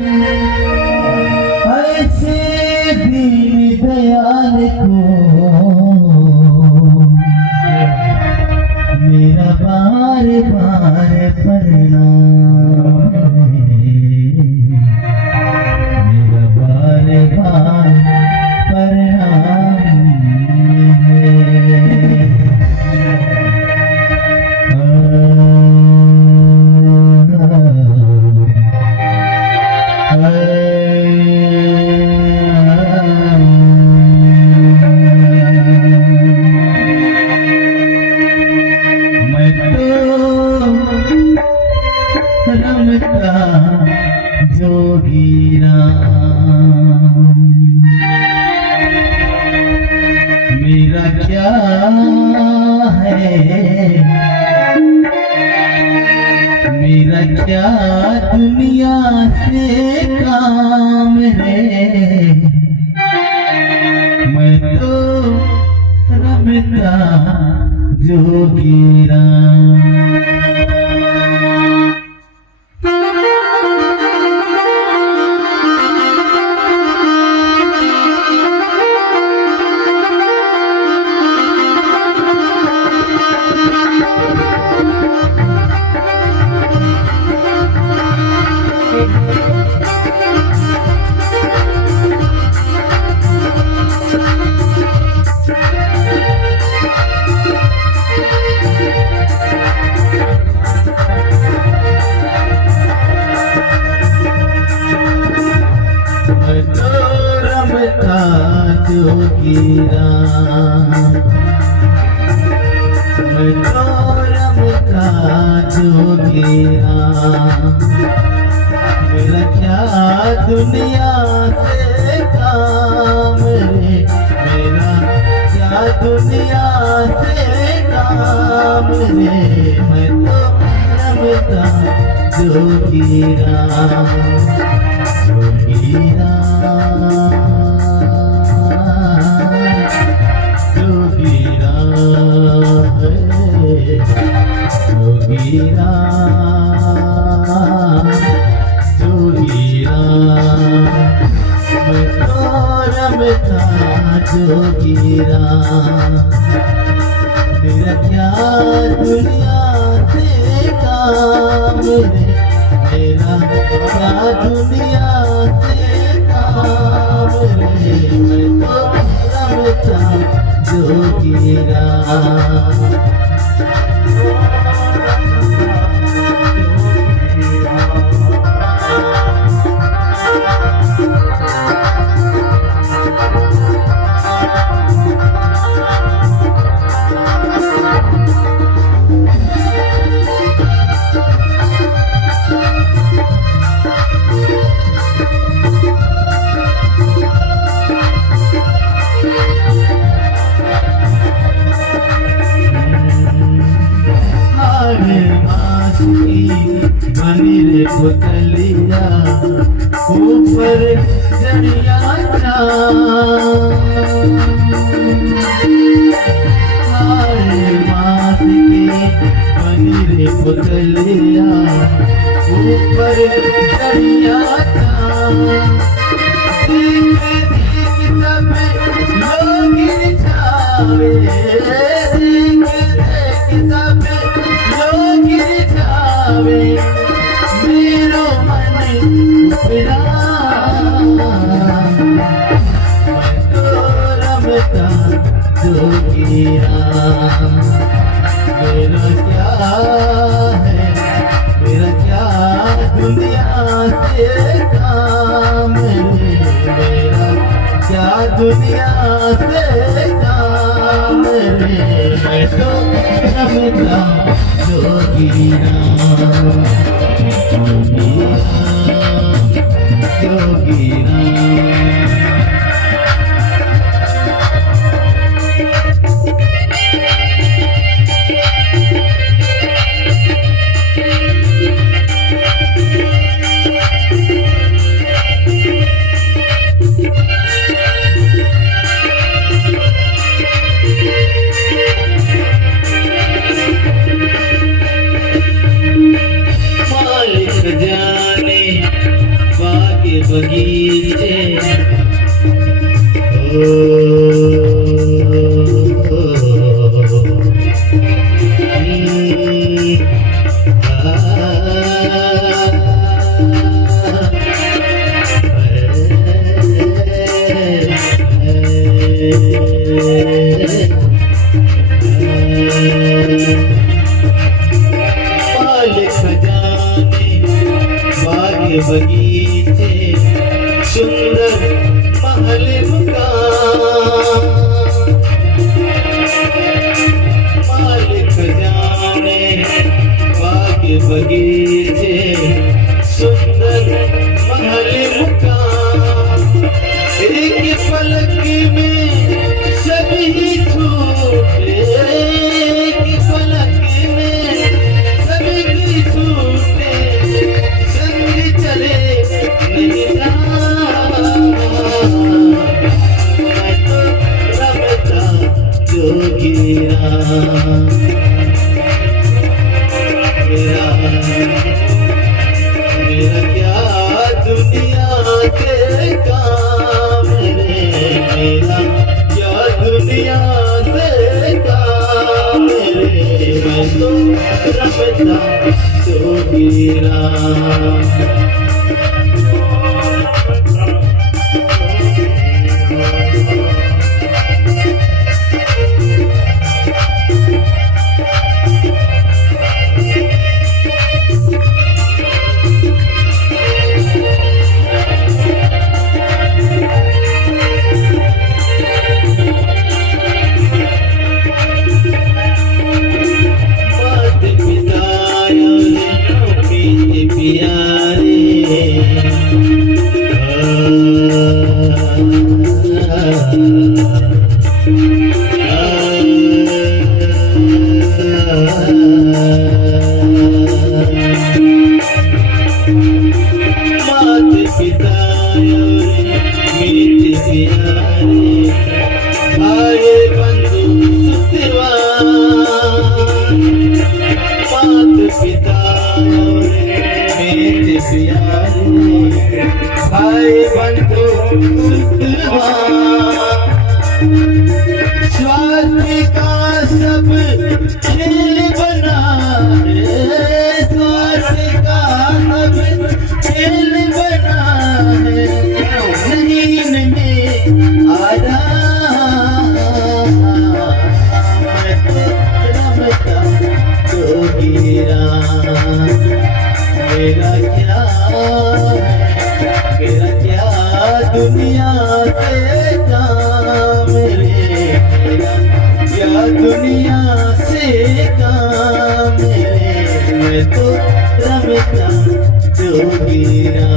ऐसे दीन दयाल को मेरा बार बार प्रणाम मेरा बार बार प्रणाम रमता जोगी राम मेरा क्या है मेरा क्या दुनिया से काम है मैं तो रमता जोगी राम मैं तो रमता जोगी राम मैं तो रमता जोगी राम मेरा क्या दुनिया से काम रे मेरा क्या दुनिया से काम रे मैं तो रमता जोगी राम जोगी राम जोगी राम जोगी राम जोगी राम मैं तो रमता जोगी राम मेरा क्या दुनिया से काम रे मेरा क्या दुनिया से काम रे मैं तो रमता जोगी राम बनी रे पुतलिया ऊपर जड़िया मास के बनी रे पुतलिया ऊपर जड़िया देख देख सब लोग गिरछावे देख देख सब लोग गिरछावे मेरो मन उपरा मैं तो रमता जोगी राम मेरा क्या है मेरा क्या दुनिया से काम रे मेरा क्या दुनिया से काम रे मैं तो रमता जोगी राम जोगी राम जोगी राम मालिक जाने के बगीचे बगीचे सुंदर महल मकान मालिक जाने बाग बगीचे सुंदर महल मकान एक पलक में सभी छूटे एक पलक में सभी छूटे चले नहीं मैं तो रमता जोगीरा मेरा मेरा क्या दुनिया से काम रे मेरा क्या दुनिया से काम रे मैं तो रमता जोगीरा भाई बंधु स्वार्थ का सब खेल बना है स्वार्थ का सब खेल बना है जमीन में आरा मैं तो रमता जोगीरा मेरा क्या दुनिया से काम रे मेरा क्या दुनिया से काम रे मैं तो रमता जोगीरा।